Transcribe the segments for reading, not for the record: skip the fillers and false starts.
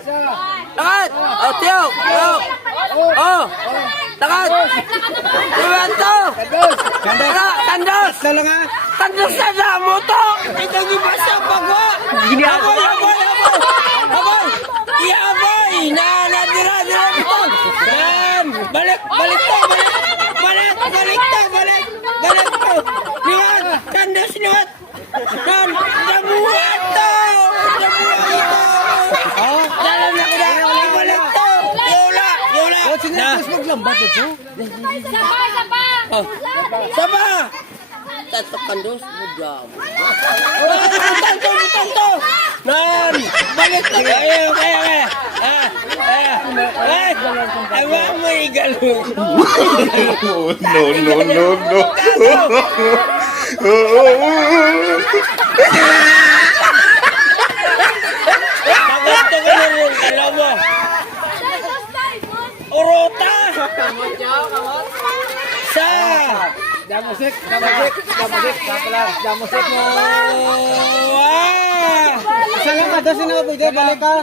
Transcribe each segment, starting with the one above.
Lakad! Oh, tiyo! Oh! Lakad! Iwanto! Kandos! Kandos na damo to! Ito gibasa pagwa! Aboy! Aboy! Aboy! Dira ito! Balik to! Liwat! Kandos liwat! Damuhan to! Dalam na ko na! Balik to! Yola! Sinapos maglambat ito. Sapa! Tatak kandos, budam. Tanto! Nan! Balik na kayo! Kaya! Awang mo igalo! No. Pagato ka na rin, alam mo! Urota! Sa! Damusik mo. Isa lang ka, doon na pwede, balik ka.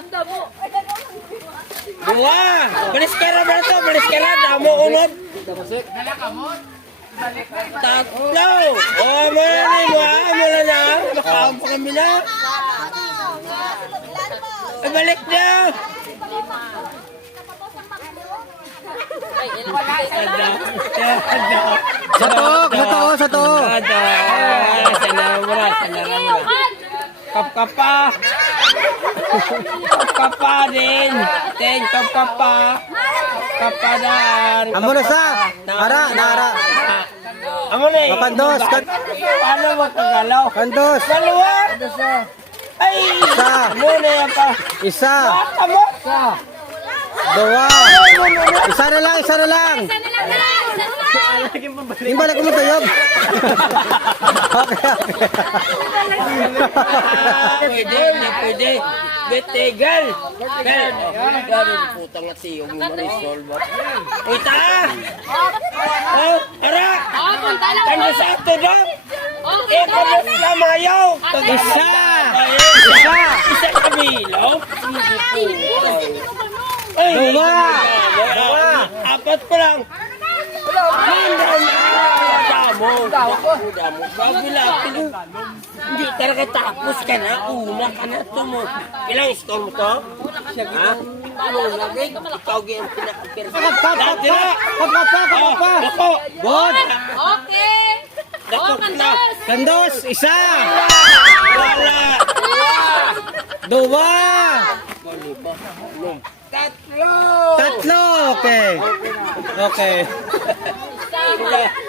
Dua! Balis ka na ba ito? Damo unod! Tatlo! Mula na! Makaampo kami na! Balik na! Sa to. Kapkapa din. Kapkapa dan. Amo na sa. Ara. Amo na eh. Kandos. Paano magkagalaw? Kandos. Dalawa. Ay. Isa. Ano na yan pa? Isa. Amo. Dua. Isa na lang. Yung balik mo tayo. Pwede. Betegal. Galing putang at siyong Marisol ba? Uy, ta! Ara! Kanda sa ato daw! Kanda sa mayaw! Isa. Isa kabilaw! Dua. Apat pa lang! Damo. Hindi talaga tapos ka na. Una ka na ito mo. Ilang store mo to? Ha? Ikaw ang pinaka-perfect. Kapapa. Dako. Bod. Okay. Dako na. Kandos. Isa. Wala. Dua. Tatlo. Okay.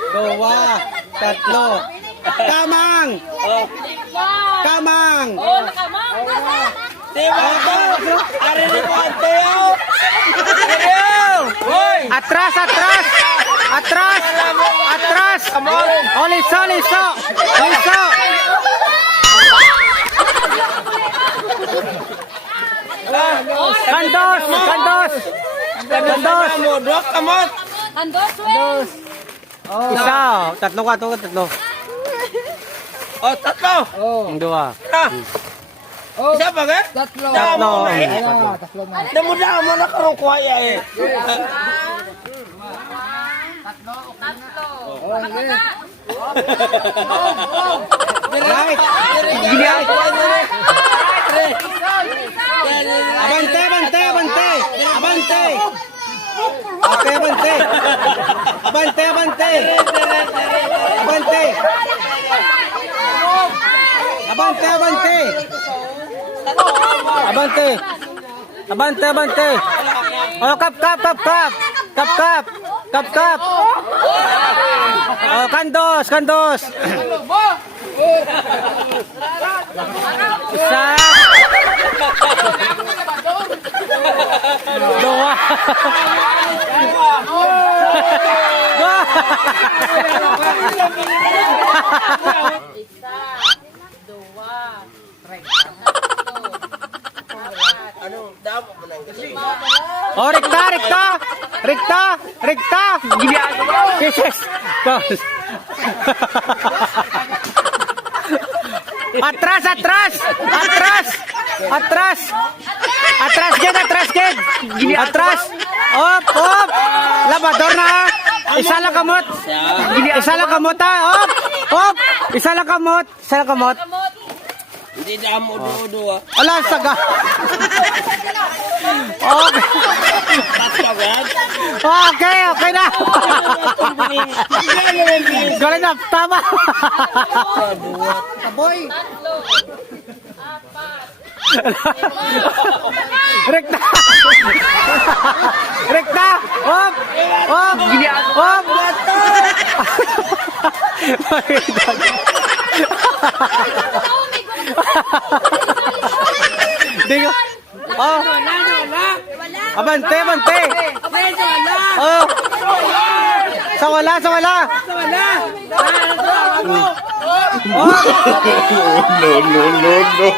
Dua. Tatlo. Kamang. Oh, nakamang. Diba ito? Arinig ko ang tayo. Hoy! Atras. Liso. Kandos. Dua kamot. Andos, Isa. Tatlo. Oh, tatlo. Dua. Isa pa ka? Tatlo. Damo na karong kuhaya eh. Right. Abante. Okay, Abante. Oh, kap. Oh, kandos. Isa. Dua. Ano, damo mo nang kasi. Oh, rekta. Jesus. Atras. Atras, Atras. Op, op. Labador na. Isa lang kamot. Isa lang kamot ha. Op, op. Isa lang kamot. Isa lang kamot. Hindi na mo udo-udo ah. Ala, saga. Okay. Tatawag. Okay, okay na. Galing na, tama. Boy. Rekta. Rekta. Op. Op. Op. Digo. Oh. Abante, abante. Oh. Sa wala, sa wala. No, no, no, no.